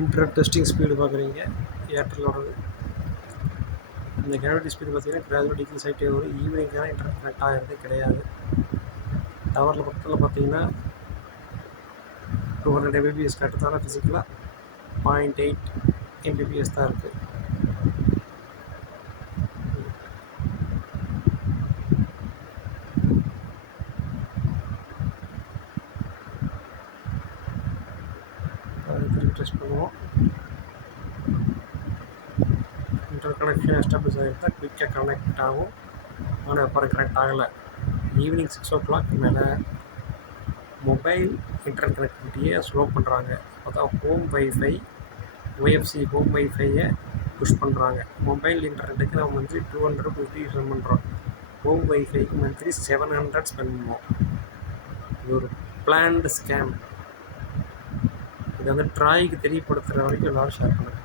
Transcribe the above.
Internet testing speed பார்க்குறீங்க ஏர்டெல்லோடது. இந்த connectivity speed பார்த்தீங்கன்னா கிராஜுவலாக டிக்ரீஸ் ஆகிட்டே வரும். ஈவினிங்கான இன்டர்நெட் கனெக்ட் ஆகிறதே கிடையாது. டவரில் பக்கத்தில் பார்த்தீங்கன்னா 200 Mbps கட்டுறதால ஃபிசிக்கலாக 0.8 Mbps தான் இருக்குது. திருப்பி டெஸ்ட் பண்ணுவோம். இன்டர்நெட் கனெக்ஷன் எஸ்டாப்ளிஷ் ஆகிருந்தா குயிக்காக கனெக்ட் ஆகும். ஆனால் அப்புறம் கனெக்ட் ஆகலை. ஈவினிங் 6 o'clock மேலே மொபைல் இன்டர்நெட் கனெக்டிவிட்டியை ஸ்லோ பண்ணுறாங்க. அப்போ தான் ஹோம் வைஃபை OFC ஹோம் வைஃபையை புஷ் பண்ணுறாங்க. மொபைல் இன்டர்நெட்டுக்கு நம்ம மந்த்லி 250 ஸ்பெண்ட் பண்ணுறோம். ஹோம் வைஃபைக்கு மந்த்லி 700 ஸ்பெண்ட் பண்ணுவோம். இது ஒரு பிளான்டு ஸ்கேம். இதை வந்து ட்ராய்க்கு தெரியப்படுத்துகிற வரைக்கும் எல்லோரும் ஷேர் பண்ணுங்கள்.